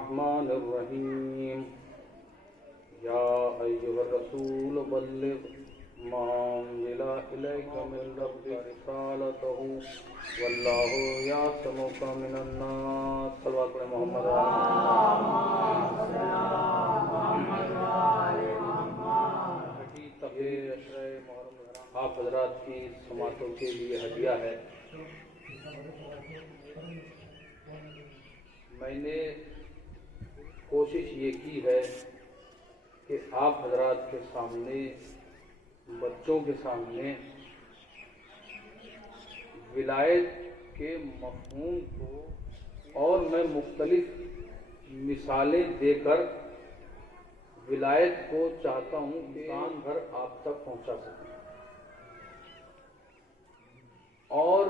الرحمن الرحیم یا ایھا الرسول بلغ ما انزل الیک من ربک رسالتہ واللہ یعصمک من الناس صلوات محمد آپ حضرات کی سماعتوں کے لیے ہدیہ ہے. میں نے کوشش یہ کی ہے کہ آپ حضرات کے سامنے، بچوں کے سامنے ولایت کے مفہوم کو اور میں مختلف مثالیں دے کر ولایت کو چاہتا ہوں کہ انسان بھر آپ تک پہنچا سکوں، اور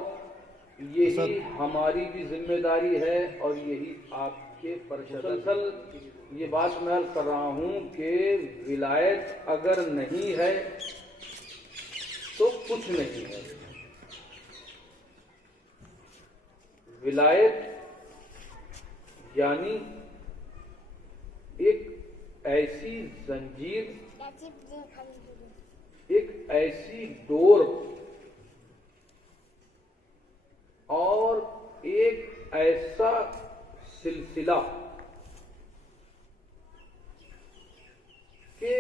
یہی ہماری بھی ذمہ داری ہے اور یہی آپ کے مسلسل یہ بات میں عرض کر رہا ہوں کہ ولایت اگر نہیں ہے تو کچھ نہیں ہے. ولایت یعنی ایک ایسی زنجیر، ایک ایسی ڈور اور ایک ایسا سلسلہ کہ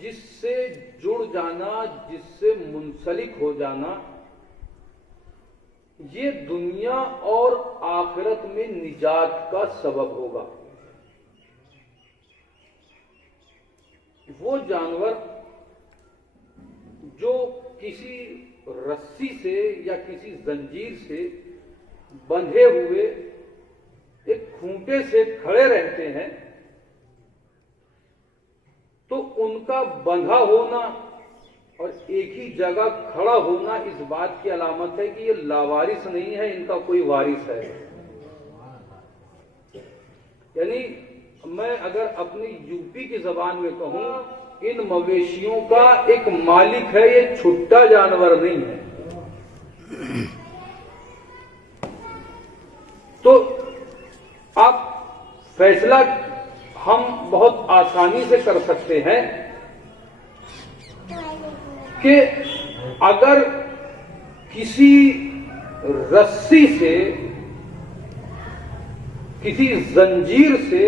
جس سے جڑ جانا، جس سے منسلک ہو جانا، یہ دنیا اور آخرت میں نجات کا سبب ہوگا. وہ جانور جو کسی رسی سے یا کسی زنجیر سے بندھے ہوئے ایک کھونٹے سے کھڑے رہتے ہیں، تو ان کا بندھا ہونا اور ایک ہی جگہ کھڑا ہونا اس بات کی علامت ہے کہ یہ لاوارث نہیں ہے، ان کا کوئی وارث ہے. یعنی میں اگر اپنی یو پی کی زبان میں کہوں، ان مویشیوں کا ایک مالک ہے، یہ چھٹا جانور نہیں ہے. تو آپ فیصلہ ہم بہت آسانی سے کر سکتے ہیں کہ اگر کسی رسی سے، کسی زنجیر سے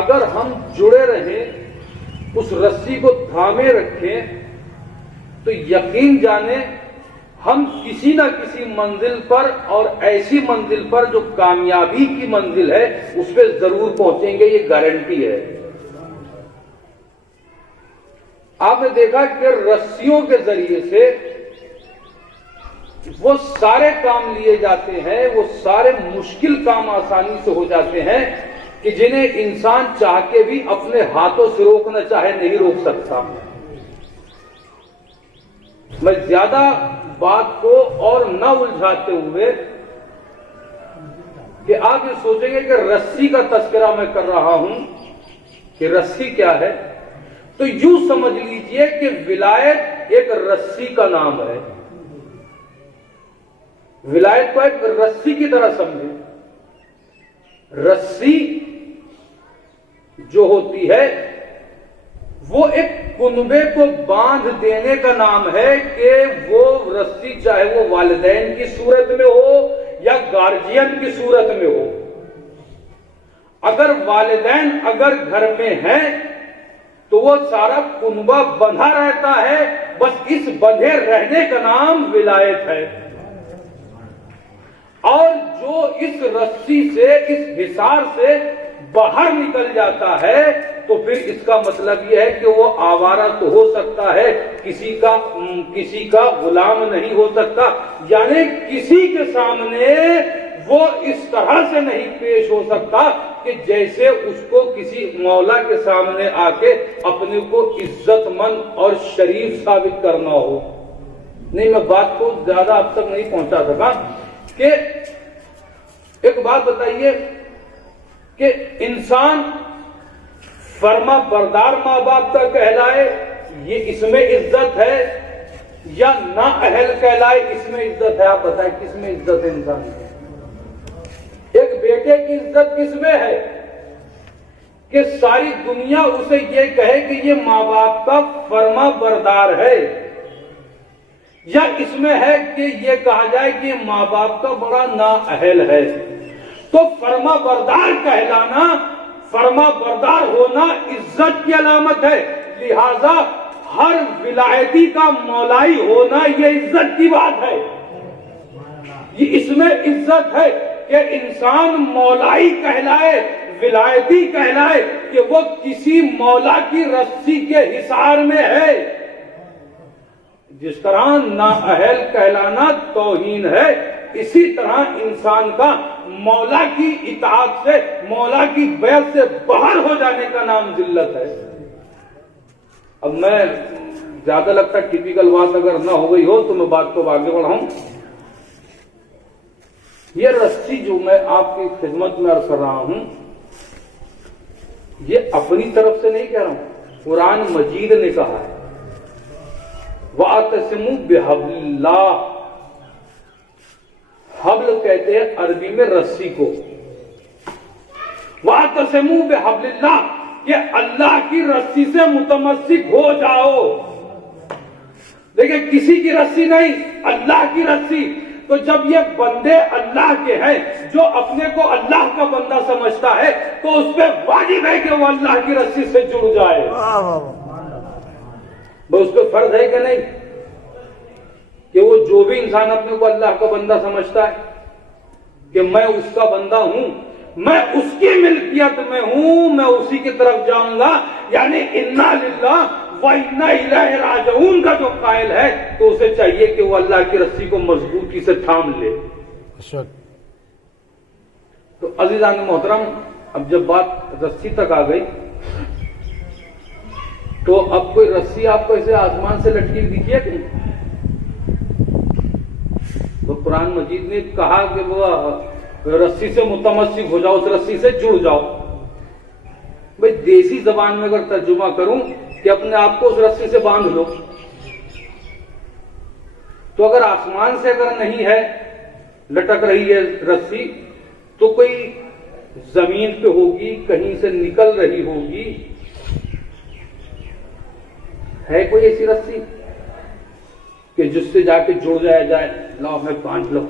اگر ہم جڑے رہیں، اس رسی کو تھامے رکھیں، تو یقین جانیں ہم کسی نہ کسی منزل پر، اور ایسی منزل پر جو کامیابی کی منزل ہے، اس پہ ضرور پہنچیں گے، یہ گارنٹی ہے. آپ نے دیکھا کہ رسیوں کے ذریعے سے وہ سارے کام لیے جاتے ہیں، وہ سارے مشکل کام آسانی سے ہو جاتے ہیں کہ جنہیں انسان چاہ کے بھی اپنے ہاتھوں سے روکنا چاہے نہیں روک سکتا. میں زیادہ بات کو اور نہ الجھاتے ہوئے کہ آپ یہ سوچیں گے کہ رسی کا تذکرہ میں کر رہا ہوں کہ رسی کیا ہے، تو یوں سمجھ لیجئے کہ ولایت ایک رسی کا نام ہے. ولایت کو ایک رسی کی طرح سمجھیں. رسی جو ہوتی ہے وہ ایک کنبے کو باندھ دینے کا نام ہے کہ وہ رسی چاہے وہ والدین کی صورت میں ہو یا گارجین کی صورت میں ہو. اگر والدین اگر گھر میں ہیں تو وہ سارا کنبہ بندھا رہتا ہے، بس اس بندھے رہنے کا نام ولایت ہے. اور جو اس رسی سے، اس حصار سے باہر نکل جاتا ہے تو پھر اس کا مطلب یہ ہے کہ وہ آوارہ تو ہو سکتا ہے، کسی کا غلام نہیں ہو سکتا. یعنی کسی کے سامنے وہ اس طرح سے نہیں پیش ہو سکتا کہ جیسے اس کو کسی مولا کے سامنے آ کے اپنے کو عزت مند اور شریف ثابت کرنا ہو. نہیں، میں بات کو زیادہ اب تک نہیں پہنچا سکا. کہ ایک بات بتائیے کہ انسان فرما بردار ماں باپ کا کہلائے، یہ اس میں عزت ہے، یا نا اہل کہلائے اس میں عزت ہے؟ آپ بتائیں کس میں عزت ہے انسان کی؟ ایک بیٹے کی عزت کس میں ہے کہ ساری دنیا اسے یہ کہے کہ یہ ماں باپ کا فرما بردار ہے، یا اس میں ہے کہ یہ کہا جائے کہ یہ ماں باپ کا بڑا نااہل ہے؟ تو فرما بردار کہلانا، فرما بردار ہونا عزت کی علامت ہے، لہذا ہر ولایتی کا مولائی ہونا یہ عزت کی بات ہے۔ یہ اس میں عزت ہے کہ انسان مولائی کہلائے، ولایتی کہلائے، کہ وہ کسی مولا کی رسی کے حصار میں ہے۔ جس طرح نااہل کہلانا توہین ہے، اسی طرح انسان کا مولا کی اطاعت سے، مولا کی بیعت سے باہر ہو جانے کا نام ذلت ہے۔ اب میں زیادہ لگتا ہے ٹپیکل بات اگر نہ ہو گئی ہو تو میں بات کو آگے بڑھاؤں۔ یہ رسی جو میں آپ کی خدمت میں عرض کر رہا ہوں، یہ اپنی طرف سے نہیں کہہ رہا ہوں، قرآن مجید نے کہا ہے وَاعْتَصِمُوا بِحَبْلِ اللَّهِ۔ حبل کہتے ہیں عربی میں رسی کو۔ وَاعْتَصِمُوا بِحَبْلِ اللَّهِ، کہ اللہ کی رسی سے متمسک ہو جاؤ۔ دیکھیں کسی کی رسی نہیں، اللہ کی رسی۔ تو جب یہ بندے اللہ کے ہیں، جو اپنے کو اللہ کا بندہ سمجھتا ہے، تو اس پہ واجب ہے کہ وہ اللہ کی رسی سے جڑ جائے۔ بس اس پہ فرض ہے کہ نہیں کہ وہ جو بھی انسان اپنے کو اللہ کا بندہ سمجھتا ہے کہ میں اس کا بندہ ہوں، میں اس کی ملکیت میں ہوں، میں اسی کی طرف جاؤں گا، یعنی انا للہ وَإِنَّا إِلَيْهِ رَاجِعُونَ کا جو قائل ہے، تو اسے چاہیے کہ وہ اللہ کی رسی کو مضبوطی سے تھام لے۔ تو عزیزان محترم، اب جب بات رسی تک آ گئی تو اب کوئی رسی آپ کو اسے آسمان سے لٹکی دکھیے کہ تو قرآن مجید نے کہا کہ وہ رسی سے متمسک ہو جاؤ، اس رسی سے جڑ جاؤ۔ بھئی دیسی زبان میں اگر ترجمہ کروں کہ اپنے آپ کو اس رسی سے باندھ لو، تو اگر آسمان سے اگر نہیں ہے لٹک رہی ہے رسی، تو کوئی زمین پہ ہوگی، کہیں سے نکل رہی ہوگی۔ ہے کوئی ایسی رسی کہ جس سے جا کے جڑ جایا جائے، لاؤ میں باندھ لو؟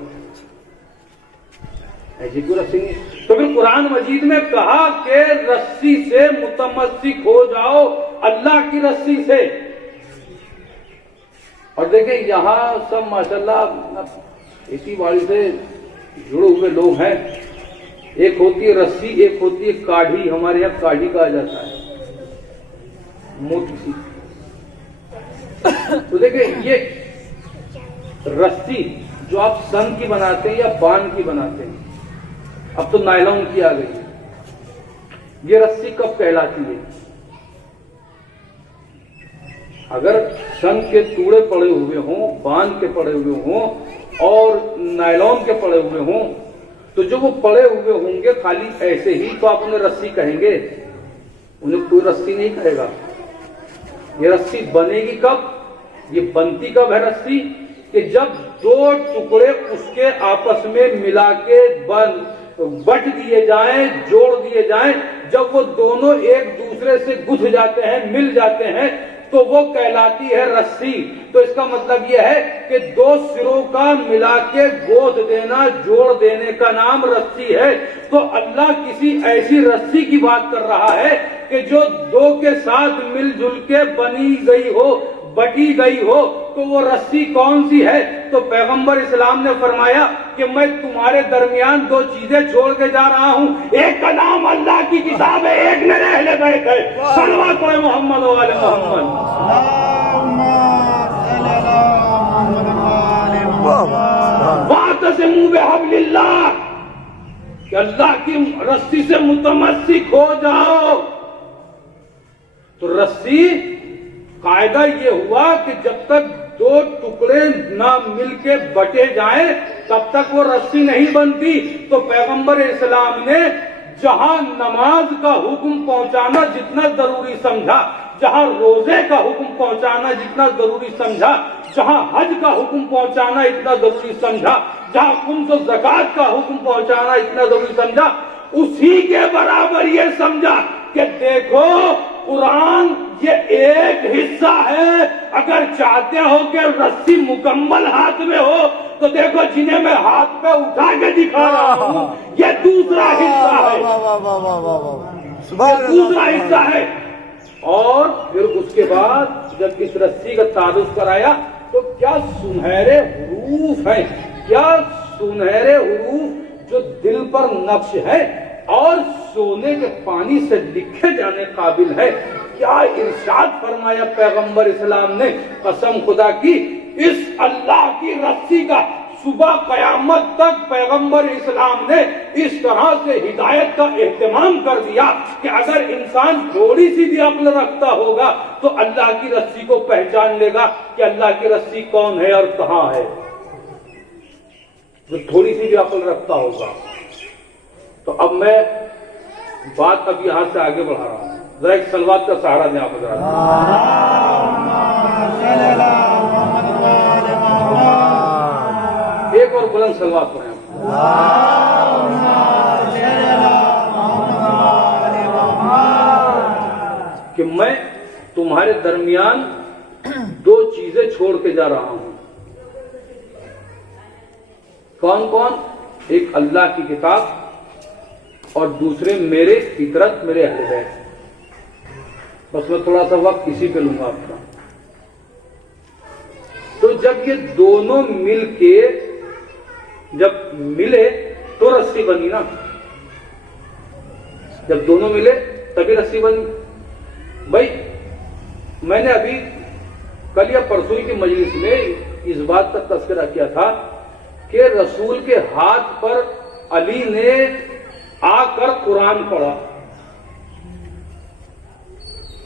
ایسی کوئی رسی نہیں۔ تو پھر قرآن مجید میں کہا کہ رسی سے متمسک ہو جاؤ، اللہ کی رسی سے۔ اور دیکھیں یہاں سب ماشاءاللہ اسی باری سے جڑے ہوئے لوگ ہیں۔ ایک ہوتی ہے رسی، ایک ہوتی ہے کاڑھی، ہمارے یہاں کاڑھی کہا جاتا ہے، موٹی سی۔ تو دیکھیں یہ رسی جو آپ سن کی بناتے ہیں یا بان کی بناتے ہیں، اب تو نائلون کی آ گئی ہے، یہ رسی کب کہلاتی ہے؟ اگر سن کے توڑے پڑے ہوئے ہوں، بان کے پڑے ہوئے ہوں اور نائلون کے پڑے ہوئے ہوں، تو جو وہ پڑے ہوئے ہوں گے خالی ایسے ہی تو آپ انہیں رسی کہیں گے، انہیں کوئی رسی نہیں کہے گا۔ یہ رسی بنے گی کب؟ یہ بنتی کب ہے رسی؟ کہ جب دو ٹکڑے اس کے آپس میں ملا کے بٹ دیے جائیں، جوڑ دیے جائیں، جب وہ دونوں ایک دوسرے سے گتھ جاتے ہیں، مل جاتے ہیں، تو وہ کہلاتی ہے رسی۔ تو اس کا مطلب یہ ہے کہ دو سروں کا ملا کے گوتھ دینا، جوڑ دینے کا نام رسی ہے۔ تو اللہ کسی ایسی رسی کی بات کر رہا ہے کہ جو دو کے ساتھ مل جل کے بنی گئی ہو، بٹی گئی ہو، تو وہ رسی کون سی ہے؟ تو پیغمبر اسلام نے فرمایا کہ میں تمہارے درمیان دو چیزیں چھوڑ کے جا رہا ہوں، ایک کا نام اللہ کی کتاب ہے، ایک میرے اہل بیت ہے۔ صلوات پڑھے محمد و آل محمد۔ واعتصموا بحبل اللہ، کہ اللہ کی رسی سے متمسک ہو جاؤ۔ تو رسی قاعدہ یہ ہوا کہ جب تک دو ٹکڑے نہ مل کے بٹے جائیں تب تک وہ رسی نہیں بنتی۔ تو پیغمبر اسلام نے جہاں نماز کا حکم پہنچانا جتنا ضروری سمجھا، جہاں روزے کا حکم پہنچانا جتنا ضروری سمجھا، جہاں حج کا حکم پہنچانا اتنا ضروری سمجھا، جہاں خمس و زکات کا حکم پہنچانا اتنا ضروری سمجھا، اسی کے برابر یہ سمجھا کہ دیکھو قرآن یہ ایک حصہ ہے، اگر چاہتے ہو کہ رسی مکمل ہاتھ میں ہو تو دیکھو جنہیں میں ہاتھ پہ اٹھا کے دکھا رہا ہوں یہ دوسرا حصہ ہے، یہ دوسرا حصہ ہے۔ اور پھر اس کے بعد جب اس رسی کا تعارف کرایا تو کیا سنہرے حروف ہیں، کیا سنہرے حروف جو دل پر نقش ہے اور سونے کے پانی سے لکھے جانے قابل ہے۔ کیا ارشاد فرمایا پیغمبر اسلام نے، قسم خدا کی اس اللہ کی رسی کا صبح قیامت تک پیغمبر اسلام نے اس طرح سے ہدایت کا اہتمام کر دیا کہ اگر انسان تھوڑی سی بھی عقل رکھتا ہوگا تو اللہ کی رسی کو پہچان لے گا کہ اللہ کی رسی کون ہے اور کہاں ہے، جو تھوڑی سی بھی عقل رکھتا ہوگا۔ تو اب میں بات اب یہاں سے آگے بڑھا رہا ہوں، ذرا ایک صلوات کا سہارا دیں آپ حضرات۔ ایک اور بلند صلوات پڑھیں کہ میں تمہارے درمیان دو چیزیں چھوڑ کے جا رہا ہوں۔ کون کون؟ ایک اللہ کی کتاب اور دوسرے میرے فطرت، میرے اہل بیت۔ بس میں تھوڑا سا وقت اسی پہ لوں گا آپ کا۔ تو جب یہ دونوں مل کے جب ملے تو رسی بنی نا، جب دونوں ملے تبھی رسی بنی۔ بھائی میں نے ابھی کل یا پرسوں کی مجلس میں اس بات کا تذکرہ کیا تھا کہ رسول کے ہاتھ پر علی نے آ کر قرآن پڑھا،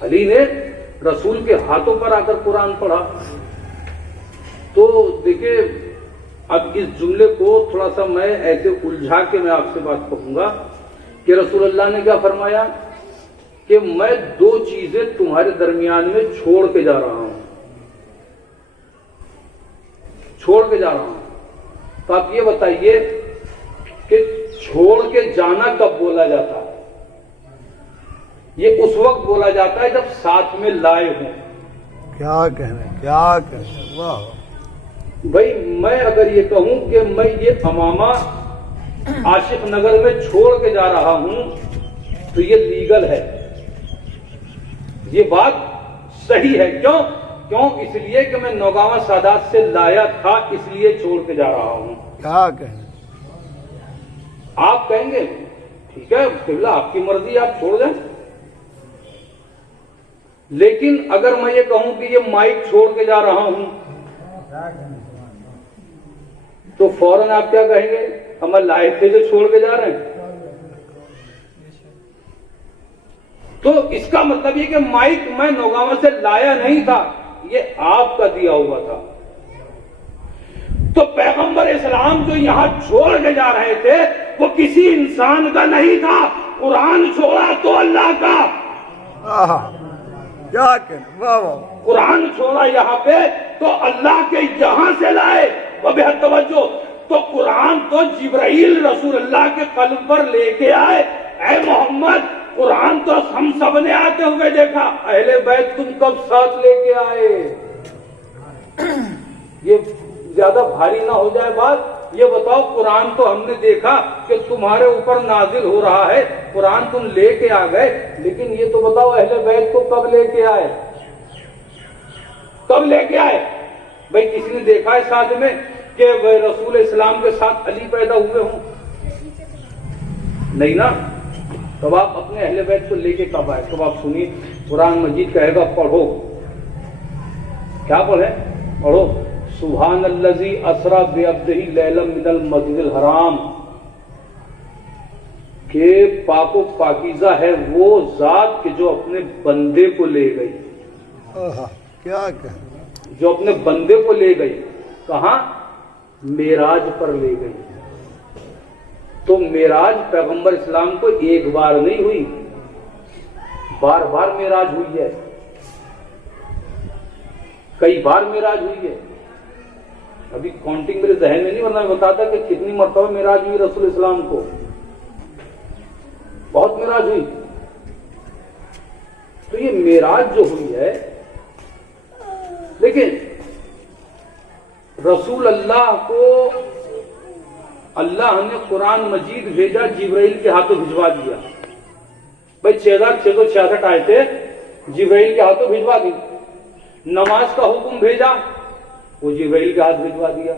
علی نے رسول کے ہاتھوں پر آ کر قرآن پڑھا۔ تو دیکھیں اب اس جملے کو تھوڑا سا میں ایسے الجھا کے میں آپ سے بات کہوں گا کہ رسول اللہ نے کیا فرمایا کہ میں دو چیزیں تمہارے درمیان میں چھوڑ کے جا رہا ہوں، چھوڑ کے جا رہا ہوں۔ تو آپ یہ بتائیے کہ چھوڑ کے جانا کب بولا جاتا ہے؟ یہ اس وقت بولا جاتا ہے جب ساتھ میں لائے ہوں۔ کیا کہنے، کیا کہنے، واہ۔ بھائی میں اگر یہ کہوں کہ میں یہ امامہ عاشق نگر میں چھوڑ کے جا رہا ہوں تو یہ لیگل ہے، یہ بات صحیح ہے۔ کیوں؟ اس لیے کہ میں نوگاواں سادات سے لایا تھا، اس لیے چھوڑ کے جا رہا ہوں۔ کیا کہنے، آپ کہیں گے ٹھیک ہے قبلہ آپ کی مرضی، آپ چھوڑ دیں، لیکن اگر میں یہ کہوں کہ یہ مائک چھوڑ کے جا رہا ہوں تو فوراً آپ کیا کہیں گے؟ ہم لائے تھے جو چھوڑ کے جا رہے ہیں۔ تو اس کا مطلب یہ کہ مائک میں نوگاواں سے لایا نہیں تھا، یہ آپ کا دیا ہوا تھا۔ تو پیغمبر اسلام جو یہاں چھوڑ کے جا رہے تھے وہ کسی انسان کا نہیں تھا، قرآن چھوڑا تو اللہ کا۔ کیا کہنے، واہ واہ۔ قرآن چھوڑا یہاں پہ تو اللہ کے یہاں سے لائے، بہت توجہ۔ تو قرآن تو جبرائیل رسول اللہ کے قلب پر لے کے آئے، اے محمد قرآن تو ہم سب نے آتے ہوئے دیکھا، اہل بیت تم کب ساتھ لے کے آئے؟ یہ زیادہ بھاری نہ ہو جائے بات، یہ بتاؤ قرآن تو ہم نے دیکھا کہ تمہارے اوپر نازل ہو رہا ہے، قرآن تم لے کے آ گئے، لیکن یہ تو بتاؤ اہل بیت کو کب لے کے آئے؟ کب لے کے آئے؟ بھائی کسی نے دیکھا ہے ساتھ میں کہ رسول اسلام کے ساتھ علی پیدا ہوئے ہوں؟ نہیں نا۔ تب آپ اپنے اہل بیت کو لے کے کب آئے؟ تب آپ سنیے قرآن مجید کہے گا پڑھو، کیا پڑھیں؟ پڑھو سبحان الذی اسری بعبدہ لیلا من المسجد الحرام، کہ پاک و پاکیزہ ہے وہ ذات کہ جو اپنے بندے کو لے گئی، کیا کہنے، جو اپنے بندے کو لے گئی، کہاں؟ معراج پر لے گئی۔ تو معراج پیغمبر اسلام کو ایک بار نہیں ہوئی، بار بار معراج ہوئی ہے، کئی بار معراج ہوئی ہے۔ ابھی کاؤنٹنگ میرے ذہن میں نہیں، ورنہ میں بتاتا کہ کتنی مرتبہ معراج ہوئی رسول اسلام کو، بہت معراج ہوئی. تو یہ معراج جو ہوئی ہے، لیکن رسول اللہ کو اللہ نے قرآن مجید بھیجا، جبرائیل کے ہاتھوں بھجوا دیا. بھائی 6666 آیتیں جبرائیل کے ہاتھوں بھجوا دی. نماز کا حکم بھیجا، وہ جبرائیل کے ہاتھ بھجوا دیا.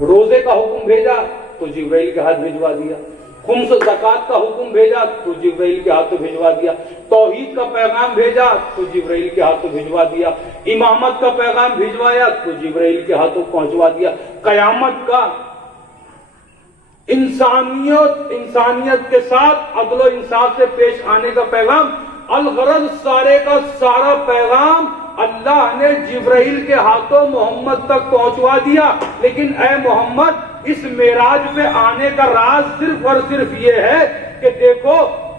روزے کا حکم بھیجا تو جبرائیل کے ہاتھ بھجوا دیا. خمس زکات کا حکم بھیجا تو جبرائیل کے ہاتھوں بھجوا دیا. توحید کا پیغام بھیجا تو جبرائیل کے ہاتھوں بھجوا دیا. امامت کا پیغام بھجوایا تو جبرائیل کے ہاتھوں پہنچوا دیا. قیامت کا انسانیت کے ساتھ عدل و انصاف سے پیش آنے کا پیغام، الغرض سارے کا سارا پیغام اللہ نے جبرائیل کے ہاتھوں محمد تک پہنچوا دیا. لیکن اے محمد، اس معراج پہ آنے کا راز صرف اور صرف یہ ہے کہ دیکھو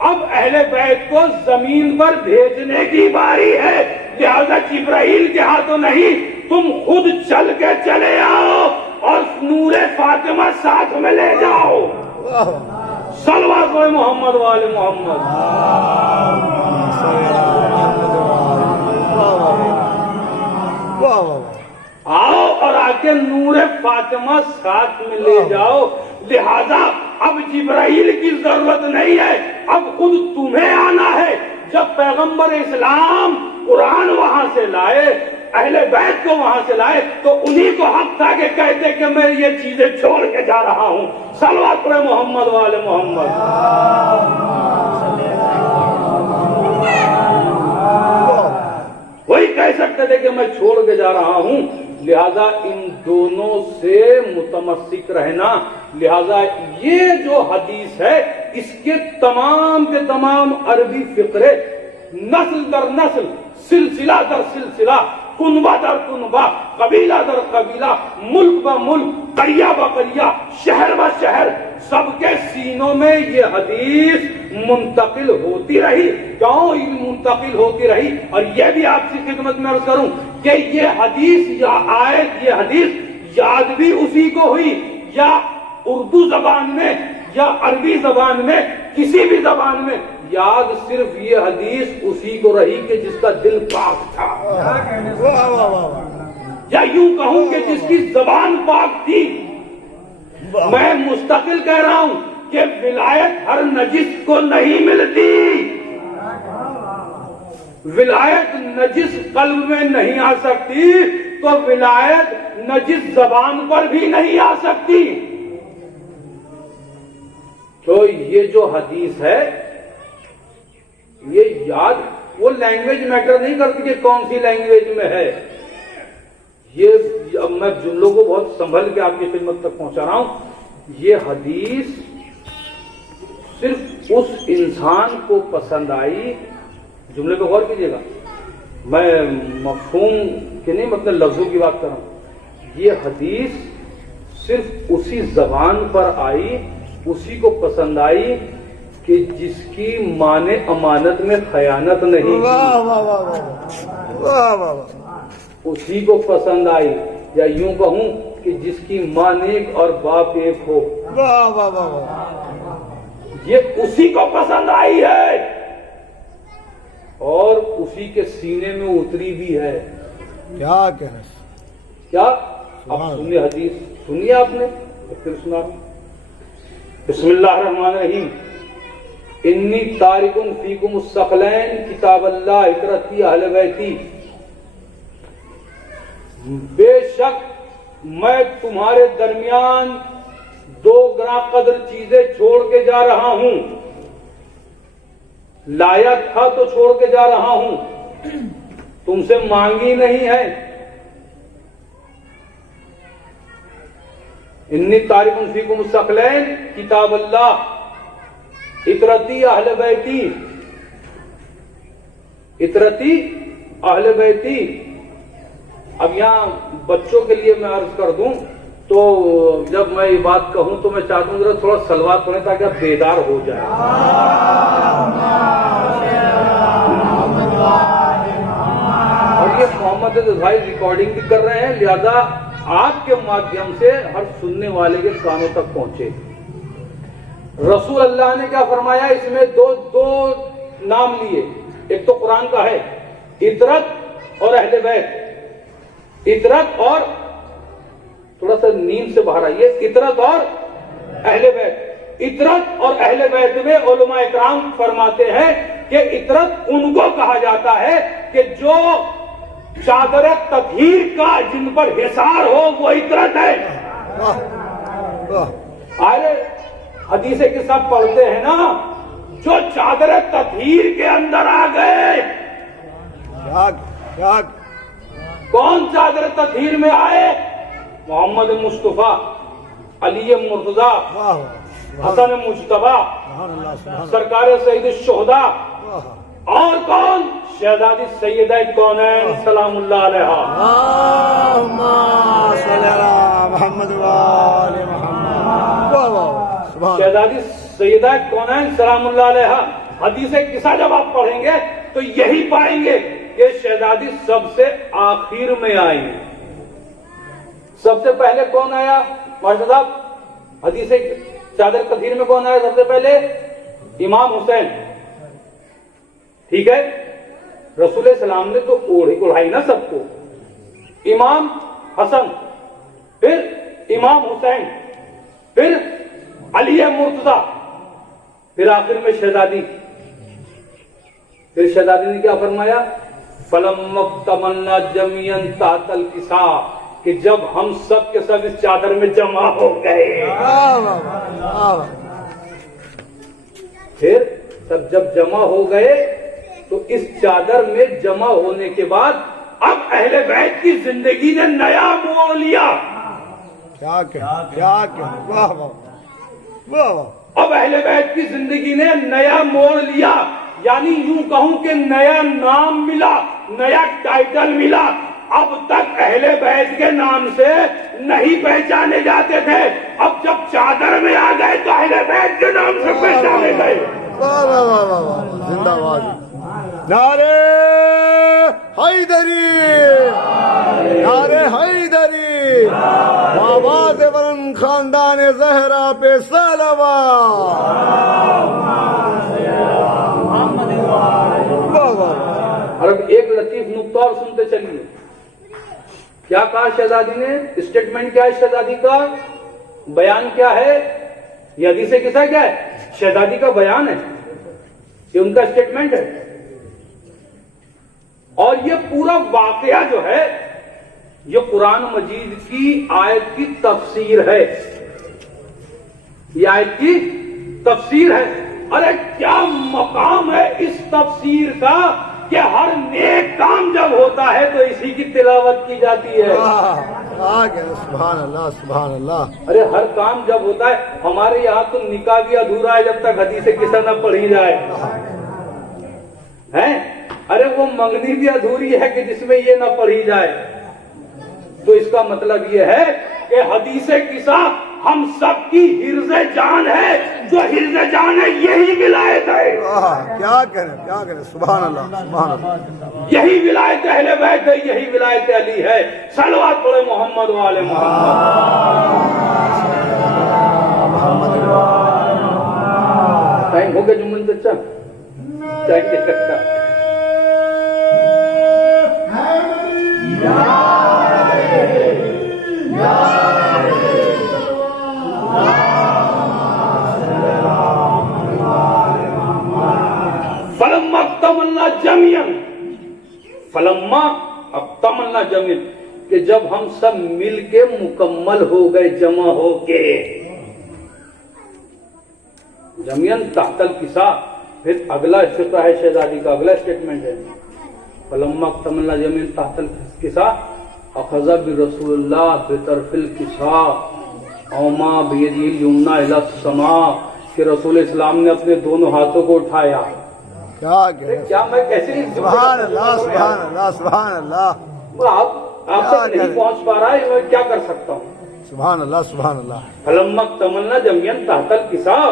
اب اہل بیت کو زمین پر بھیجنے کی باری ہے، لہذا جبرائیل کے ہاتھوں نہیں، تم خود چل کے چلے آؤ اور نور فاطمہ ساتھ میں لے جاؤ. صلوات محمد وآل محمد. آؤ اور آ کے نور فاطمہ ساتھ میں لے جاؤ. لہذا اب جبرائیل کی ضرورت نہیں ہے، اب خود تمہیں آنا ہے. جب پیغمبر اسلام قرآن وہاں سے لائے، اہل بیت کو وہاں سے لائے، تو انہی کو حق تھا کہ کہتے کہ میں یہ چیزیں چھوڑ کے جا رہا ہوں. صلوات پر محمد وآل محمد. وہی کہہ سکتے تھے کہ میں چھوڑ کے جا رہا ہوں. لہذا ان دونوں سے متمسک رہنا. لہذا یہ جو حدیث ہے، اس کے تمام عربی فقرے نسل در نسل، سلسلہ در سلسلہ، کنبہ در کنبہ، قبیلہ در قبیلہ، ملک با ملک، قریہ با قریہ، شہر با شہر، سب کے سینوں میں یہ حدیث منتقل ہوتی رہی. کیوں منتقل ہوتی رہی؟ اور یہ بھی آپ کی خدمت میں عرض کروں کہ یہ حدیث یا آیت، یہ حدیث یاد بھی اسی کو ہوئی، یا اردو زبان میں یا عربی زبان میں، کسی بھی زبان میں یاد صرف یہ حدیث اسی کو رہی کہ جس کا دل پاک تھا، یا یوں کہوں کہ جس کی زبان پاک تھی. میں مستقل کہہ رہا ہوں کہ ولایت ہر نجس کو نہیں ملتی. ولایت نجس قلب میں نہیں آ سکتی تو ولایت نجس زبان پر بھی نہیں آ سکتی. تو یہ جو حدیث ہے، یہ یاد، وہ لینگویج میٹر نہیں کرتی کہ کون سی لینگویج میں ہے. یہ اب میں جملوں کو بہت سنبھل کے آپ کی خدمت تک پہنچا رہا ہوں. یہ حدیث صرف اس انسان کو پسند آئی، جملے پہ غور کیجیے گا، میں مفہوم کے نہیں مطلب لفظوں کی بات کر رہا ہوں. یہ حدیث صرف اسی زبان پر آئی، اسی کو پسند آئی کہ جس کی ماں نے امانت میں خیانت نہیں کی، اسی کو پسند آئی. یا یوں کہوں کہ جس کی ماں نیک اور باپ ایک ہو، یہ اسی کو پسند آئی ہے اور اسی کے سینے میں اتری بھی ہے. کیا کہنا، کیا اب سنیے حدیث، سنیے آپ نے پھر سنا. بسم اللہ الرحمن الرحیم. انی تارکن فیکم الثقلین کتاب اللہ اطرتی اہل بیتی. بے شک میں تمہارے درمیان دو گراں قدر چیزیں چھوڑ کے جا رہا ہوں. لایا تھا تو چھوڑ کے جا رہا ہوں، تم سے مانگی نہیں ہے. انی تارکن فیکم الثقلین کتاب اللہ اطرتی اہل بیتی. اطرتی اہل بیتی. اب یہاں بچوں کے لیے میں عرض کر دوں تو جب میں یہ بات کہوں تو میں چاہتا ہوں ذرا تھوڑا سلوات پڑھیں تاکہ آپ بیدار ہو جائیں. اور یہ محمد بھائی ریکارڈنگ بھی کر رہے ہیں، لہذا آپ کے مادھیم سے ہر سننے والے کے کانوں تک پہنچے۔ رسول اللہ نے کیا فرمایا؟ اس میں دو نام لیے، ایک تو قرآن کا ہے، عطرت اور اہل بیت۔ عطرت اور تھوڑا سا نیند سے باہر آئیے، عطرت اور اہل بیت۔ عطرت اور اہل بیت میں علماء اکرام فرماتے ہیں کہ عطرت ان کو کہا جاتا ہے کہ جو چادر تطہیر کا جن پر حصار ہو، وہ عطرت ہے۔ آئے حدیث کے سب پڑھتے ہیں نا، جو چادر تطہیر کے اندر آ گئے۔ کون چادر تطہیر میں آئے؟ محمد مصطفیٰ، علی مرتضیٰ، حسن مجتبیٰ، سرکار سید الشہداء، اور کون؟ شہزادی سیدہ کونین سلام اللہ علیہا۔ اللہم صلی علی محمد و آل محمد۔ شہزادی سیدہ کونین سلام اللہ علیہا۔ حدیث قصہ جب آپ پڑھیں گے تو یہی پائیں گے کہ شہزادی سب سے آخر میں آئی۔ سب سے پہلے کون آیا ماشاء صاحب؟ حدیث چادر تطہیر میں کون آیا سب سے پہلے؟ امام حسین، ٹھیک ہے؟ رسول السلام نے تو اڑائی نا سب کو۔ امام حسن، پھر امام حسین، پھر علی مرتضیٰ، پھر آخر میں شہزادی۔ پھر شہزادی نے کیا فرمایا؟ فَلَمَّا اغْتَمَلْنَا جَمِيعًا تَحْتَ الْكِسَاءِ، کہ جب ہم سب کے سب اس چادر میں جمع ہو گئے۔ پھر سب جب جمع ہو گئے تو اس چادر میں جمع ہونے کے بعد اب اہل بیت کی زندگی نے نیا موڑ لیا۔ اب اہل بیت کی زندگی نے نیا موڑ لیا، یعنی یوں کہوں کہ نیا نام ملا، نیا ٹائٹل ملا۔ اب تک اہل بیت کے نام سے نہیں پہچانے جاتے تھے، اب جب چادر میں آ گئے تو اہل بیت کے نام سے پہچانے گئے۔ زندہ باد، نعرے حیدری، نعرے حیدری، آواز ورن خاندان زہرا پہ صلوات۔ اور اب ایک لطیف نقطہ اور سنتے چلیے، کیا کہا شہزادی نے؟ اسٹیٹمنٹ کیا ہے شہزادی کا؟ بیان کیا ہے؟ یہ حدیث قصہ کیا ہے؟ شہزادی کا بیان ہے، یہ ان کا اسٹیٹمنٹ ہے۔ اور یہ پورا واقعہ جو ہے یہ قرآن مجید کی آیت کی تفسیر ہے، یہ آیت کی تفسیر ہے۔ ارے کیا مقام ہے اس تفسیر کا کہ ہر نیک کام جب ہوتا ہے تو اسی کی تلاوت کی جاتی ہے۔ سبحان اللہ، سبحان اللہ۔ ارے ہر کام جب ہوتا ہے، ہمارے یہاں تو نکاح بھی ادھورا ہے جب تک حدیث قصہ نہ پڑھی جائے ہیں۔ ارے وہ منگنی بھی ادھوری ہے کہ جس میں یہ نہ پڑھی جائے۔ تو اس کا مطلب یہ ہے کہ حدیث قصہ ہم سب کی حرز جان ہے، جو حرز جان ہے یہی ولایت ہے۔ کیا کریں، سبحان اللہ، سبحان اللہ۔ یہی ولایت اہل بیت ہے، یہی ولایت علی ہے۔ صلوات پڑھے محمد و آل محمد۔ ٹائم ہو گیا جمعہ چچا، ٹائم دے سکتا۔ فلما اقتملنا جميعا، فلما اقتملنا جميعا، کہ جب ہم سب مل کے مکمل ہو گئے، جمع ہو کے۔ جميعا تحت الكساء، پھر اگلا فقہ ہے شہزادی کا، اگلا اسٹیٹمنٹ ہے فلما اقتملنا جميعا تحت الكساء اخذ برسول اللہ بطرف الكساء اوما بیدی الیمنی الی السماء، کہ رسول اسلام نے اپنے دونوں ہاتھوں کو اٹھایا۔ کیا میں کیسے نہیں؟ سبحان اللہ، سبحان اللہ، سبحان اللہ۔ آپ تک نہیں پہنچ پا رہا ہے، میں کیا کر سکتا ہوں؟ سبحان اللہ، سبحان اللہ۔ فلما اقتملنا جميعا تحت الكساء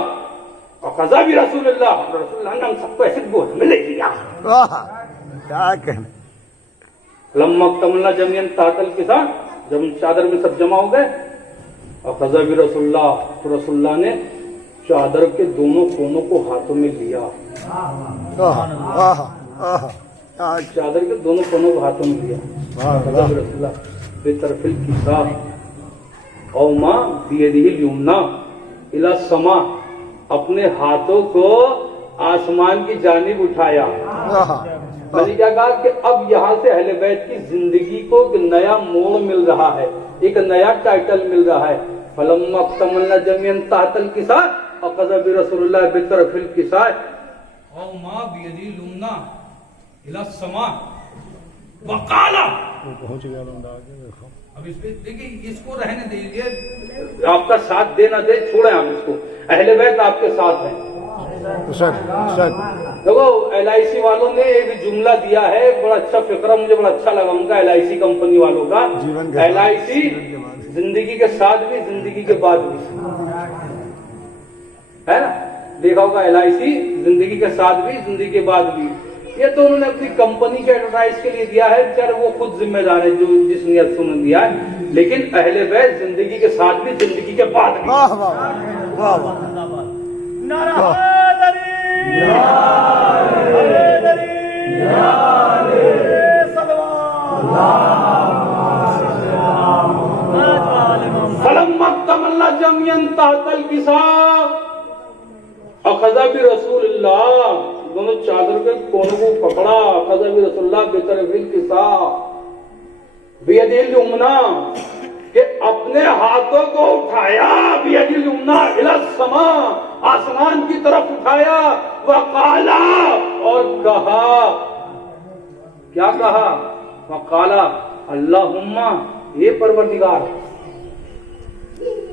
اخذ برسول اللہ، رسول اللہ نے ہم سب کو ایسے گود میں لے لیا۔ کیا کہنا۔ لما اکتملنا جميعا تحت الکساء، جب چادر میں سب جمع ہو گئے، اخذ برسول اللہ، تو رسول اللہ نے چادر کے دونوں کونوں کو ہاتھوں میں لیا، چادر کے دونوں کونوں کو ہاتھوں میں لیا، اخذ برسول اللہ بطرف الکساء او ما بیدہ الیمنی الی السماء، اپنے ہاتھوں کو آسمان کی جانب اٹھایا۔ میں نے کیا کہا کہ اب یہاں سے اہل بیت کی زندگی کو ایک نیا موڑ مل رہا ہے، ایک نیا ٹائٹل مل رہا ہے۔ فلما اکتملنا جميعا تحت الکساء اخذ برسول اللہ بطرف الکساء او ما بیدہ الیمنی الی السماء وقال، اب اس پہ دیکھیں، اس کو رہنے دیجیے، آپ کا ساتھ دے نہ دے چھوڑیں آپ اس کو، اہل بیت آپ کے ساتھ ہیں۔ دیکھو LIC والوں نے ایک جملہ دیا ہے، بڑا اچھا فقرہ، مجھے بڑا اچھا لگا ان کا، LIC کمپنی والوں کا، LIC زندگی کے ساتھ بھی زندگی کے بعد بھی، ہے نا؟ دیکھا ہوگا LIC زندگی کے ساتھ بھی زندگی کے بعد بھی، یہ تو انہوں نے اپنی کمپنی کے ایڈورٹائز کے لیے دیا ہے، بیچارے وہ خود ذمہ دار ہے جو جس نیت سے انہوں نے دیا ہے، لیکن اہل بیت زندگی کے ساتھ بھی زندگی کے بعد بھی۔ فلما اکتملنا جميعا تحت الکساء اخذ برسول اللہ، دونوں چادر کے کونوں کو پکڑا، اخذ برسول اللہ بطرف الکساء بیدہ الیمنی، کہ اپنے ہاتھوں کو اٹھایا، بیدہ الیمنی الی السماء، آسمان کی طرف اٹھایا، وقال، اور کہا، کیا کہا؟ وقال اللہم، یہ پروردگار،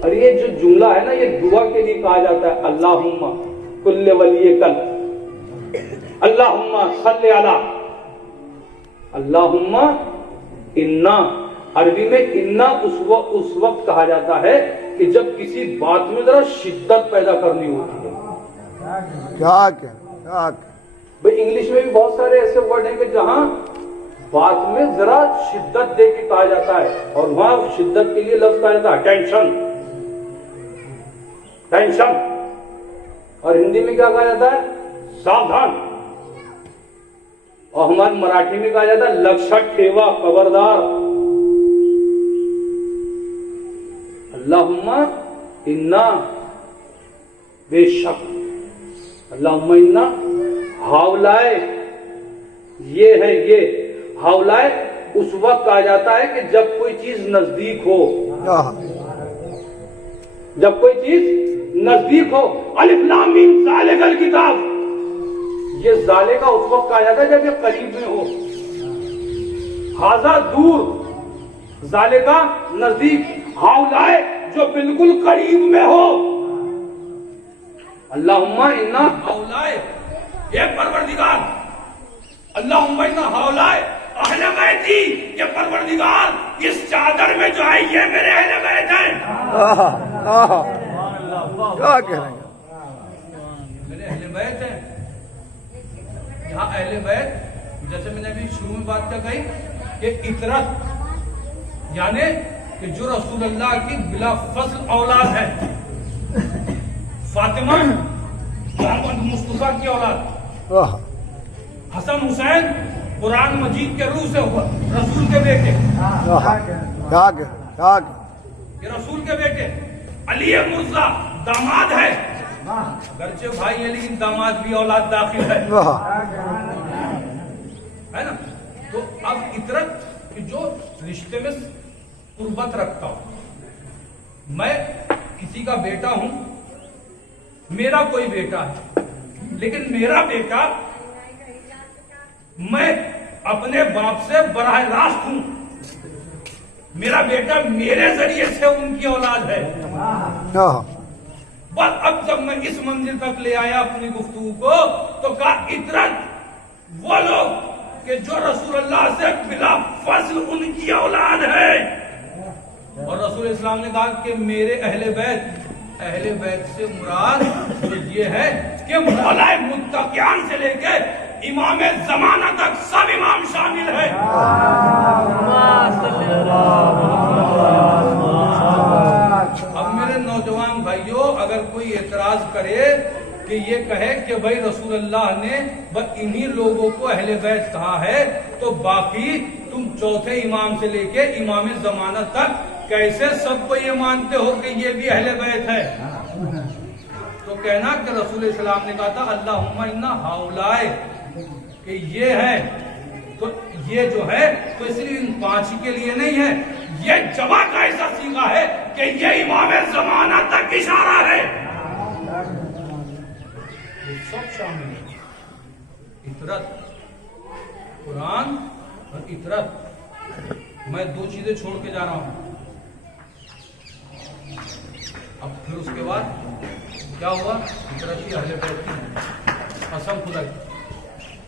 اور یہ جو جملہ ہے نا یہ دعا کے لیے کہا جاتا ہے، اللہم کل ولی کل، اللہم صلی علی، اللہم انا، عربی میں انا اس وقت کہا جاتا ہے کہ جب کسی بات میں ذرا شدت پیدا کرنی ہوتی ہے۔ بھئی انگلش میں بھی بہت سارے ایسے ورڈ ہیں کہ جہاں بات میں ذرا شدت دے کے کہا جاتا ہے، اور وہاں شدت کے لیے لفظ کہا جاتا ہے ٹینشن، ٹینشن، اور ہندی میں کیا کہا جاتا ہے؟ ساودھان، اور ہمارے مراٹھی میں کہا جاتا ہے لکشت ٹھیوا، خبردار۔ اللہم انا، بے شک، اللہم انا ہاولائے، یہ ہے، یہ ہاولائے اس وقت کہا جاتا ہے کہ جب کوئی چیز نزدیک ہو، جب کوئی چیز نزدیک ہو، الف لام میم ذالک الکتاب، یہ ذالک کا اس وقت کہا جاتا ہے جب یہ قریب میں ہو، ھذا دور، ذالک نزدیک، ہاولائے جو بالکل قریب میں ہو، اللہم انا ہاولائے، یہ پروردگار، اللہم انا ہاولائے اہل بیتی، یہ پروردگار اس چادر میں جو ہے یہ میرے اہل بیت ہیں۔ کیا کہہ رہے ہیں؟ میرے اہل بیت ہیں۔ یہاں اہل بیت، جیسے میں نے ابھی شروع میں بات کیا کہی کہ اطرت، یعنی کہ جو رسول اللہ کی بلا فصل اولاد ہے، فاطمہ محمد مصطفیٰ کی اولاد، حسن حسین قرآن مجید کے روح سے ہوا، رسول کے بیٹے، یہ رسول کے بیٹے، علی مرزا داماد ہے، اگرچہ بھائی ہے لیکن داماد بھی اولاد داخل ہے نا؟ تو اب اطرت کہ جو رشتے میں قربت رکھتا ہوں، میں کسی کا بیٹا ہوں، میرا کوئی بیٹا ہے، لیکن میرا بیٹا میں اپنے باپ سے براہ راست ہوں، میرا بیٹا میرے ذریعے سے ان کی اولاد ہے۔ بس اب جب میں اس منزل تک لے آیا اپنی گفتگو کو تو کہا اطرت وہ لوگ کہ جو رسول اللہ سے بلا فصل ان کی اولاد ہے، اور رسول اسلام نے کہا کہ میرے اہل بیت سے مراد یہ ہے کہ مولا متقیان سے لے کے امام زمانہ تک سب امام شامل ہے. اب میرے نوجوان بھائیوں، اگر کوئی اعتراض کرے کہ یہ کہے کہ بھائی رسول اللہ نے بس انہی لوگوں کو اہل بیت کہا ہے، تو باقی تم چوتھے امام سے لے کے امام زمانہ تک کیسے سب کو یہ مانتے ہو کہ یہ بھی اہل بیت ہے؟ تو کہنا کہ رسول السلام نے کہا تھا اللہم انا ہاؤلائے، کہ یہ ہے تو یہ جو ہے تو صرف ان 5 کے لیے نہیں ہے، یہ جمع کا ایسا سیغہ ہے کہ یہ امام زمانہ تک اشارہ ہے. یہ سب شامل ہے. اطرت، قرآن اور اطرت. میں 2 چیزیں چھوڑ کے جا رہا ہوں. اب پھر اس کے بعد کیا ہوا؟ اطرت کی اہل بیت کی قسم خدا کی.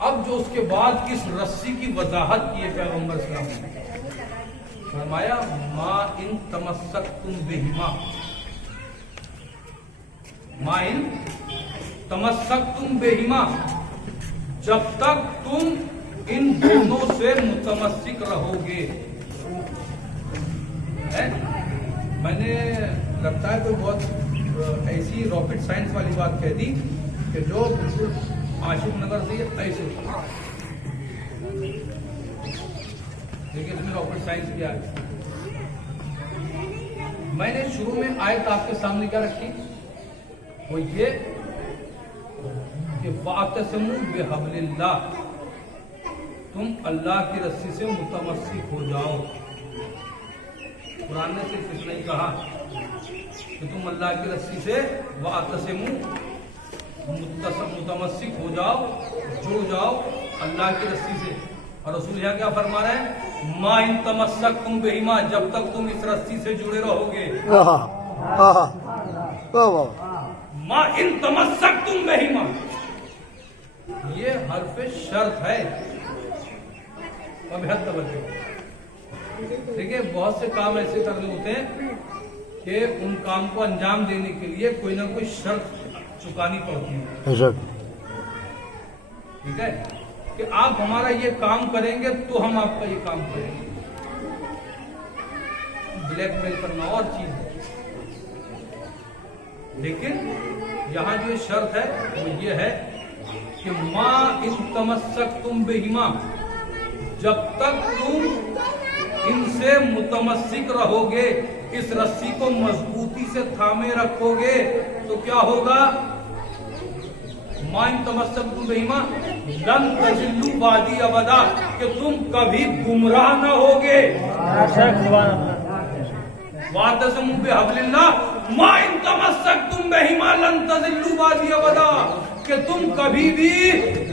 اب جو اس کے بعد کس رسی کی وضاحت کی ہے پیغمبر صلی اللہ علیہ وسلم نے فرمایا ما ان تمسکتم بہما، ما ان تمسکتم بہما، جب تک تم ان دونوں سے متمسک رہو گے. میں نے لگتا ہے کوئی بہت ایسی راکٹ سائنس والی بات کہہ دی کہ جو بالکل عاشق نگر سے ایسے لیکن اس میں راکٹ سائنس کیا ہے. میں نے شروع میں آیت آپ کے سامنے کیا رکھی، وہ یہ کہ وَاعْتَصِمُوا بِحَبْلِ اللَّهِ، تم اللہ کی رسی سے متمسک ہو جاؤ. قرآن نے صرف اتنا ہی کہا کہ تم اللہ کی رسی سے وَاعْتَصِمُوا متمسک ہو جاؤ، جڑ جاؤ اللہ کی رسی سے. اور رسول یہاں کیا فرما رہے ہیں؟ ما ان تمسکتم بہما، جب تک تم اس رسی سے جڑے رہو گے. ما ان تمسکتم بہما، یہ حرف شرط ہے. اب حد توجہ. دیکھیں بہت سے کام ایسے کرنے ہوتے ہیں کہ ان کام کو انجام دینے کے لیے کوئی نہ کوئی شرط چکانی پڑتی ہے. ٹھیک ہے کہ آپ ہمارا یہ کام کریں گے تو ہم آپ کا یہ کام کریں گے. بلیک میل کرنا اور چیز ہے، لیکن یہاں جو شرط ہے وہ یہ ہے کہ ما ان تمسکتم بہما، جب تک تم ان سے متمسک رہو گے، اس رسی کو مضبوطی سے تھامے رکھو گے، تو کیا ہوگا؟ ما ان تمسکتم بہما لن تضلوا بعدی ابدا، کہ تم کبھی گمراہ نہ ہوگے. واعتصموا بحبل اللہ ما ان تمسکتم بہما لن تضلوا بعدی ابدا، کہ تم کبھی بھی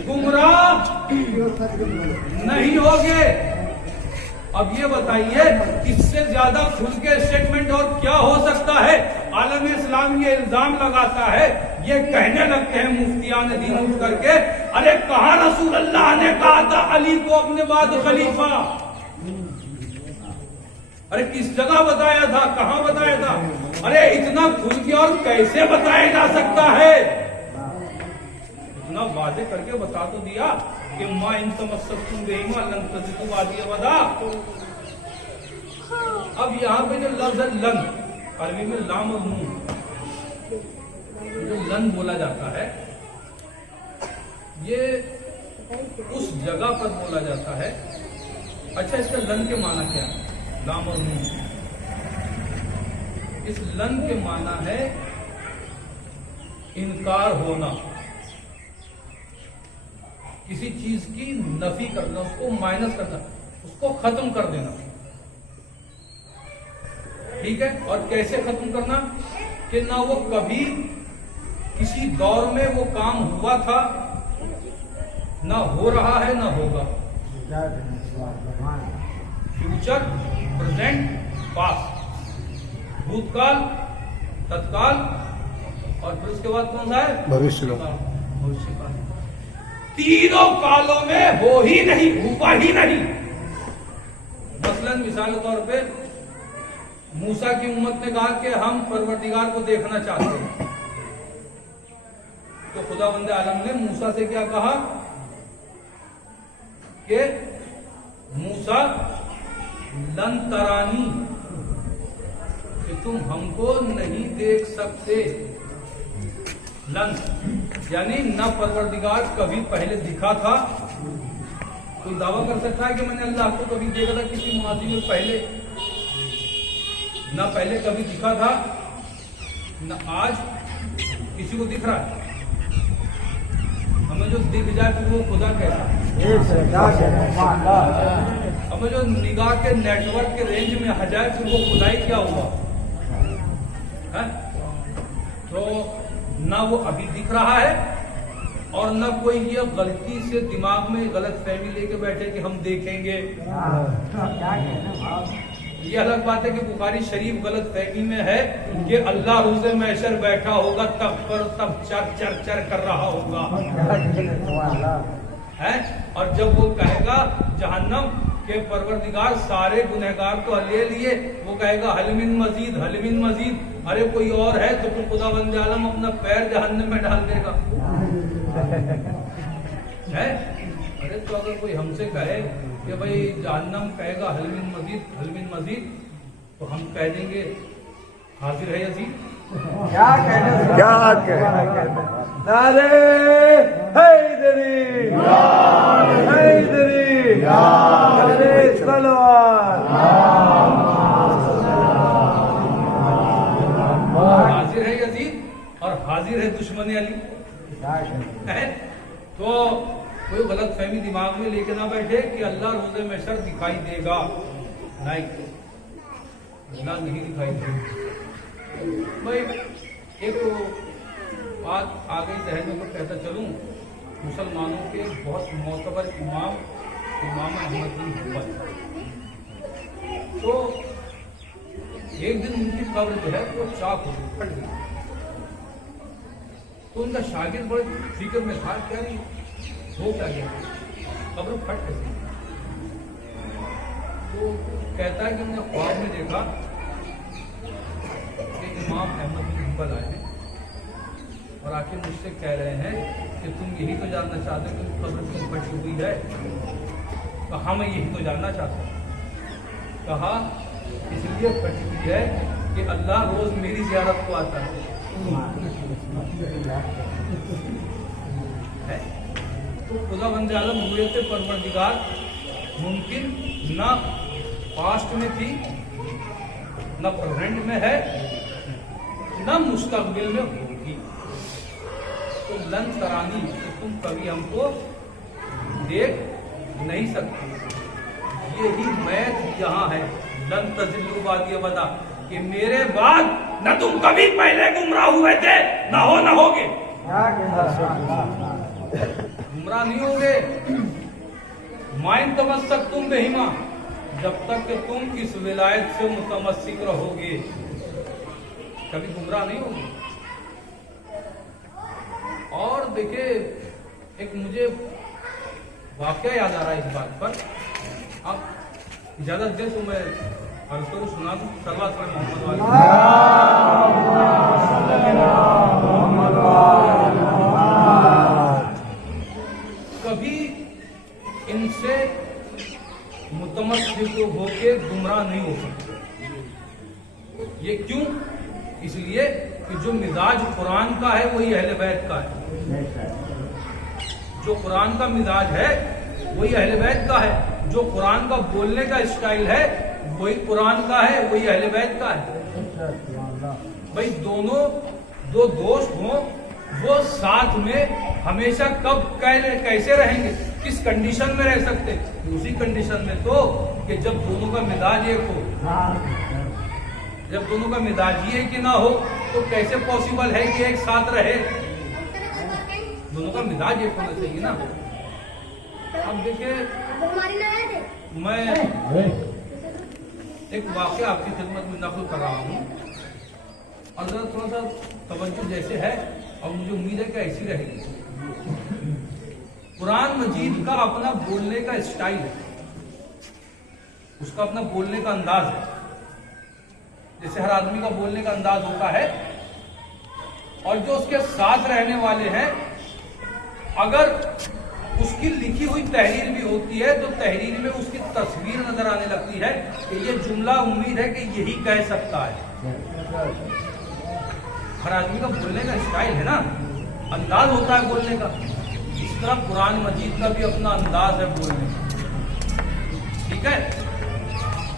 گمراہ نہیں ہوگے. اب یہ بتائیے اس سے زیادہ کھل کے اسٹیٹمنٹ اور کیا ہو سکتا ہے؟ عالم اسلام یہ الزام لگاتا ہے، یہ کہنے لگتے ہیں مفتیان دین اٹھ کر کے، ارے کہاں رسول اللہ نے کہا تھا علی کو اپنے بعد خلیفہ؟ ارے کس جگہ بتایا تھا، کہاں بتایا تھا؟ ارے اتنا کھل کے اور کیسے بتایا جا سکتا ہے؟ اتنا واضح کر کے بتا تو دیا کہ ما ان تمسکتم بہما لن تضلوا بعدی ابدا. اب یہاں پہ جو لفظ لن، عربی میں لام اور نون، جو لن بولا جاتا ہے یہ اس جگہ پر بولا جاتا ہے. اچھا اس کا لن کے معنی کیا ہے؟ لام اور نون، اس لن کے معنی ہے انکار ہونا، کسی چیز کی نفی کرنا، اس کو مائنس کرنا، اس کو ختم کر دینا. ٹھیک ہے؟ اور کیسے ختم کرنا؟ کہ نہ وہ کبھی کسی دور میں وہ کام ہوا تھا، نہ ہو رہا ہے، نہ ہوگا. فیوچر، پریزنٹ، پاسٹ، بھوتکال، تتکال، اور پھر اس کے بعد کون سا ہے؟ بھوشیہ کال. تینوں کالوں میں ہو ہی نہیں، ہوا ہی نہیں. مثلا مثال کے طور پہ موسیٰ کی امت نے کہا کہ ہم پروردگار کو دیکھنا چاہتے ہیں، تو خدا بند عالم نے موسیٰ سے کیا کہا کہ موسیٰ لن ترانی، کہ تم ہم کو نہیں دیکھ سکتے. لن یعنی نہ پروردگار کبھی پہلے دکھا تھا. کوئی دعویٰ کر سکتا ہے کہ میں نے اللہ کو کبھی دیکھا تھا کسی ماضی میں پہلے؟ نہ پہلے کبھی دکھا تھا، نہ آج کسی کو دکھ رہا ہے. ہمیں جو دکھ جائے تو وہ خدا کیسا؟ ہمیں جو نگاہ کے نیٹ ورک کے رینج میں آ جائے پھر وہ خدائی کیا ہوا؟ تو نہ وہ ابھی دکھ رہا ہے اور نہ کوئی یہ غلطی سے دماغ میں غلط فہمی لے کے بیٹھے کہ ہم دیکھیں گے. یہ الگ بات ہے کہ بخاری شریف غلط فہمی میں ہے کہ اللہ روز محشر بیٹھا ہوگا تب پر تب چر چر چر کر رہا ہوگا. اور جب وہ کہے گا جہنم کہ پروردگار سارے گنہگار تو لے لیے، وہ کہے گا حل من مزید، حل من مزید. ارے کوئی اور ہے تو پھر خدا بند عالم اپنا پیر جہنم میں ڈال دے گا. ارے تو اگر کوئی ہم سے کہے کہ بھائی جہنم کہے گا حل من مزید، حل من مزید، تو ہم کہہ دیں گے حاضر ہے یزید. کیا کہہ نعرے حیدری، حیدری، نعرے صلوات. حاضر ہے یزید اور حاضر ہے دشمن علی. تو کوئی غلط فہمی دماغ میں لے کے نہ بیٹھے کہ اللہ روز محشر دکھائی دے گا. نہیں، اللہ نہیں دکھائی دے گا. بھائی ایک بات آگے ذہن میں کہتا چلوں، مسلمانوں کے بہت معتبر امام احمد بن حنبل، تو ایک دن ان کی قبر جو ہے وہ چاک ہو گئی، پھٹ گئی. تو ان کا شاگرد بڑے فکر میں تھا کیا نہیں ہو کیا گیا، قبر پھٹ گئی. تو کہتا ہے کہ ہم نے خواب میں دیکھا کہ امام احمد بن حنبل آئے ہیں اور آ کے مجھ سے کہہ رہے ہیں کہ تم یہی تو جاننا چاہتے ہو کہ قبر کیوں پھٹی ہوئی ہے؟ کہا میں یہی تو جاننا چاہتا ہوں. کہا اس لیے پھٹی ہوئی ہے کہ اللہ روز میری زیارت کو آتا ہے. تو خدا بند عالم ہوئے پروردگار ممکن نہ پاسٹ میں تھی، نہ پریزنٹ میں ہے، نہ مستقبل میں ہوگی. تو لن ترانی، تم کبھی ہم کو دیکھ نہیں سکتے. یہی میتھ یہاں ہے، لن تزلوا بعدی ابدا، کہ میرے بعد نہ تم کبھی پہلے گمراہ ہوئے تھے نہ ہوگے. گمراہ نہیں ہوگے. مائن تمسک تم بہما، جب تک کہ تم اس ولایت سے متمسک رہو گے کبھی گمراہ نہیں ہوگے. اور دیکھیں ایک مجھے واقعہ یاد آ رہا ہے اس بات پر. اب اجازت دیں تو میں عرض کو سنا دوں. صلوات پر محمد والی. کبھی ان سے متمسک ہو کے گمراہ نہیں ہو سکتے. یہ کیوں؟ اس لیے کہ جو مزاج قرآن کا ہے وہی اہل بیت کا ہے. جو قرآن کا مزاج ہے وہی اہل بیت کا ہے. جو قرآن کا بولنے کا اسٹائل ہے وہی قرآن کا ہے، وہی اہل بیت کا ہے. بھائی دونوں دو دوست ہوں، وہ ساتھ میں ہمیشہ کب کیسے رہیں گے، کس کنڈیشن میں رہ سکتے؟ اسی کنڈیشن میں تو کہ جب دونوں کا مزاج ایک ہو. جب دونوں کا مزاج یہ کہ نہ ہو تو کیسے پاسبل ہے کہ ایک ساتھ رہے؟ دونوں کا مزاج ایک ہونا چاہیے نا. اب دیکھیں میں ایک واقعہ آپ کی خدمت میں نقل کر رہا ہوں اور ذرا تھوڑا سا توجہ جیسے ہے اور مجھے امید ہے کہ ایسی رہے گی. قرآن مجید کا اپنا بولنے کا اسٹائل ہے، اس کا اپنا بولنے کا انداز ہے. جیسے ہر آدمی کا بولنے کا انداز ہوتا ہے، اور جو اس کے ساتھ رہنے والے ہیں اگر اس کی لکھی ہوئی تحریر بھی ہوتی ہے تو تحریر میں اس کی تصویر نظر آنے لگتی ہے کہ یہ جملہ امید ہے کہ یہی کہہ سکتا ہے. ہر آدمی کا بولنے کا اسٹائل ہے نا, انداز ہوتا ہے بولنے کا. اس طرح قرآن مجید کا بھی اپنا انداز ہے بولنے کا. ٹھیک ہے.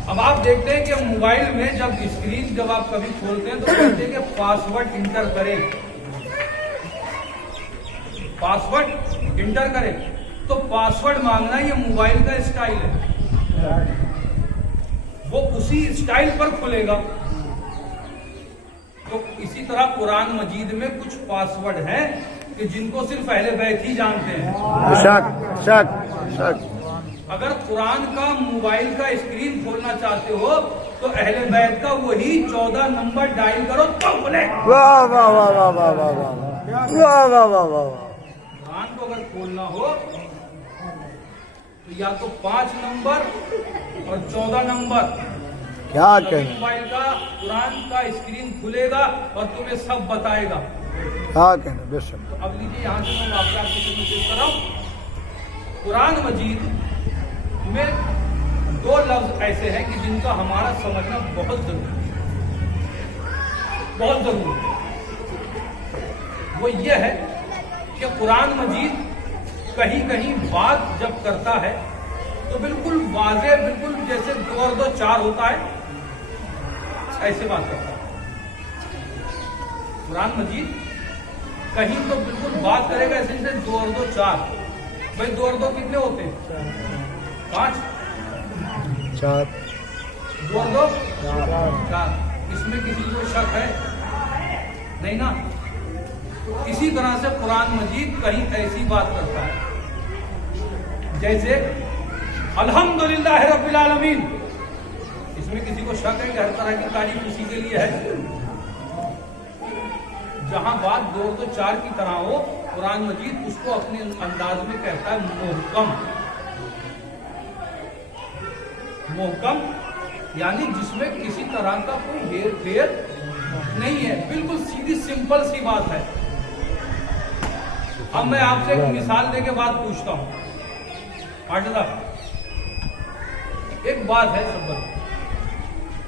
اب آپ دیکھتے ہیں کہ موبائل میں جب اسکرین جب آپ کبھی کھولتے ہیں تو کہتے ہیں کہ پاسورڈ انٹر کریں, پاسورڈ انٹر کریں. تو پاسورڈ مانگنا یہ موبائل کا اسٹائل ہے, وہ اسی اسٹائل پر کھلے گا. تو اسی طرح قرآن مجید میں کچھ پاسورڈ ہیں کہ جن کو صرف اہل بیت ہی جانتے ہیں. شک. اگر قرآن کا موبائل کا اسکرین کھولنا چاہتے ہو تو اہل بیت کا وہی 14 نمبر ڈائل کرو تو کھلے. واہ واہ واہ واہ واہ واہ واہ واہ واہ واہ واہ. قرآن کو اگر کھولنا ہو تو یا تو 5 نمبر اور 14 نمبر, کیا کہیں, موبائل کا قرآن کا اسکرین کھلے گا اور تمہیں سب بتائے گا. کیا کہنا بے شک. تو اب لیجیے یہاں سے میں واقعات کی پیش کر رہا ہوں. قرآن مجید میں 2 لفظ ایسے ہیں کہ جن کا ہمارا سمجھنا بہت ضروری ہے, بہت ضروری ہے. وہ یہ ہے کہ قرآن مجید کہیں کہیں بات جب کرتا ہے تو بالکل واضح, بالکل جیسے 2 اور 2 4 ہوتا ہے ایسے بات کرتا ہے. قرآن مجید کہیں تو بالکل بات کرے گا ایسے جیسے 2 اور 2 4. بھائی 2 اور 2 کتنے ہوتے ہیں؟ 5. 4. 2 اور 2 4. اس میں کسی کو شک ہے نہیں نا. اسی طرح سے قرآن مجید کہیں ایسی بات کرتا ہے جیسے الحمدللہ رب العالمین. اس میں کسی کو شک ہے کہ ہر طرح کی تعریف اسی کے لیے ہے. جہاں بات 2 اور 2 4 کی طرح ہو, قرآن مجید اس کو اپنے انداز میں کہتا ہے محکم. محکم یعنی جس میں کسی طرح کا کوئی ہیر پھیر نہیں ہے, بالکل سیدھی سمپل سی بات ہے. اب میں آپ سے ایک مثال دے کے بات پوچھتا ہوں. پاٹل صاحب, ایک بات ہے سب,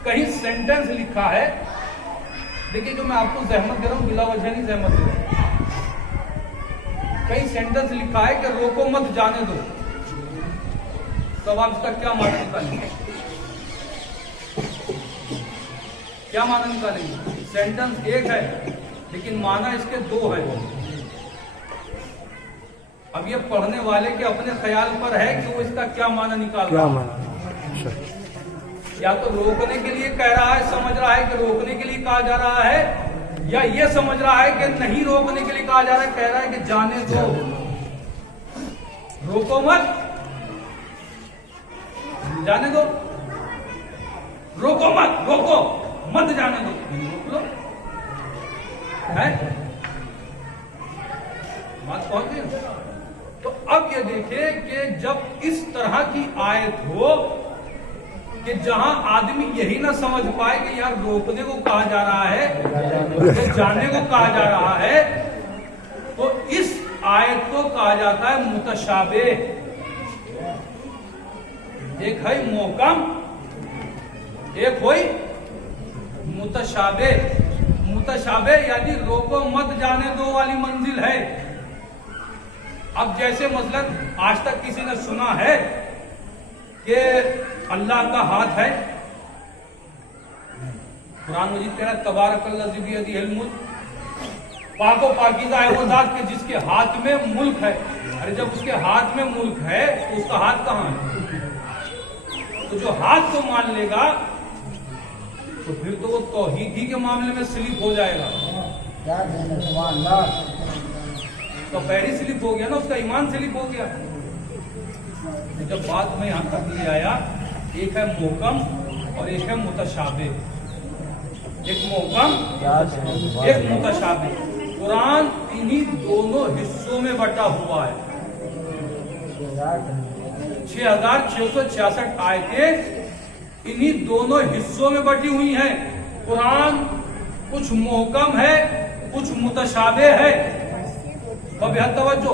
کہیں سینٹنس لکھا ہے, دیکھیے جو میں آپ کو زحمت دے رہا ہوں بلا وجہ نہیں زحمت دے رہا ہوں. کہیں سینٹنس لکھا ہے کہ روکو مت جانے دو, تب آپ اس کا کیا معنی نکالیں گے؟ کیا معنی نکالیں گے؟ سینٹنس ایک ہے لیکن معنی اس کے 2 ہے. اب یہ پڑھنے والے کے اپنے خیال پر ہے کہ وہ اس کا کیا معنی نکال رہا ہے. یا تو روکنے کے لیے کہہ رہا ہے, سمجھ رہا ہے کہ روکنے کے لیے کہا جا رہا ہے, یا یہ سمجھ رہا ہے کہ نہیں روکنے کے لیے کہا جا رہا ہے, کہہ رہا ہے کہ جانے دو, روکو مت, جانے دو, روکو مت, روکو مت جانے دو, روک لو. بات پہنچ گئی. تو اب یہ دیکھیں کہ جب اس طرح کی آیت ہو کہ جہاں آدمی یہی نہ سمجھ پائے کہ یار روکنے کو کہا جا رہا ہے, جانے کو کہا جا رہا ہے, تو اس آیت کو کہا جاتا ہے متشابہ. ایک ہے محکم, ایک ہوئی متشابہ. متشابہ یعنی روکو مت جانے دو والی منزل ہے. اب جیسے مثلا آج تک کسی نے سنا ہے کہ اللہ کا ہاتھ ہے, قرآن مجید کہہ رہا ہے تبارک الذی بیدہ الملک, پاک و پاکیزہ ہے وہ ذات کہ جس کے ہاتھ میں ملک ہے. ارے جب اس کے ہاتھ میں ملک ہے تو اس کا ہاتھ کہاں ہے؟ تو جو ہاتھ کو مان لے گا تو پھر تو وہ توحید ہی کے معاملے میں سلپ ہو جائے گا. تو پہلی سلپ ہو گیا نا, اس کا ایمان سلپ ہو گیا. جب بات میں یہاں تک لے آیا, ایک ہے محکم اور ایک ہے متشابہ. ایک محکم ایک متشابہ. قرآن انہی دونوں حصوں میں بٹا ہوا ہے. 6666 آیتیں انہی دونوں حصوں میں بٹی ہوئی ہیں. قرآن کچھ محکم ہے, کچھ متشابہ ہے. بہت توجہ,